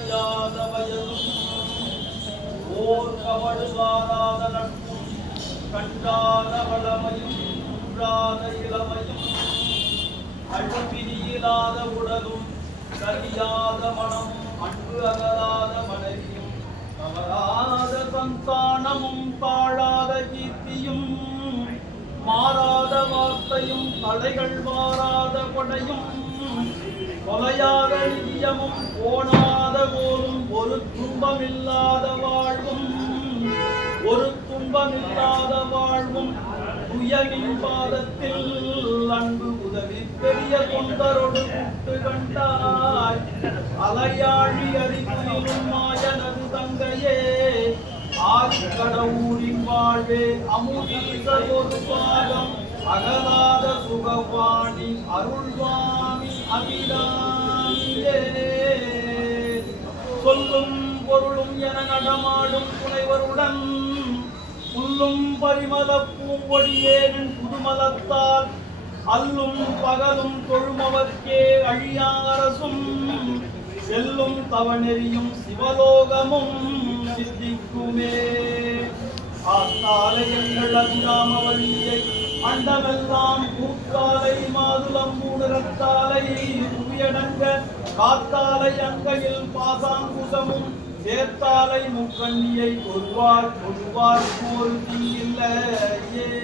தொலையாத வயதும் ஓர் கவடு நட்பும் கண்டாத வளமையும் குன்றாத இளமையும் அழுப்பினியிலாத உடலும் சரியாத மனமும் அன்பு அகலாத மனைவியும் தவறாத சந்தானமும் தாழாத கீர்த்தியும் மாறாத வார்த்தையும் தலைகள் மாறாத கொடையும் கொலையாத நிதியமும் போனாத போதும் ஒரு துன்பமில்லாத வாழ்வும் ஒரு துன்பமில்லாத வாழ்வும் துயனின் பாதத்தில் அன்பு உதவி பெரிய தொண்டரோடு கூட்டு கண்டாய். அலையாழி அறிவிலும் மாயனது தங்கையே ஆதிக்கடவுரின் வாழ்வே அமுதீசர் ஒரு பாகம் அகலாத சுகவாணி அருள்வாணி அபிராமியே சொல்லும் பொருளும் என நடமாடும் துணைவருடன் புல்லும் பரிமத பூங்கொடியேனின் புதுமலத்தால் அல்லும் பகலும் தொழுமவர்க்கே அழியாரசும் செல்லும் தவநெறியும் சிவலோகமும் சித்திக்குமே ஆத்தாலயங்கள் எங்கள் அபிராமவல்லியை அண்டமெல்லாம் பூக்காலை மாதுளம் மூடரத்தாலை புவியடங்க காத்தாலை அங்கையில் பாசாங்குசமும் சேர்த்தாலை முக்கண்ணியை ஒருவார் கொள்வார் போல் தீயில்லையே.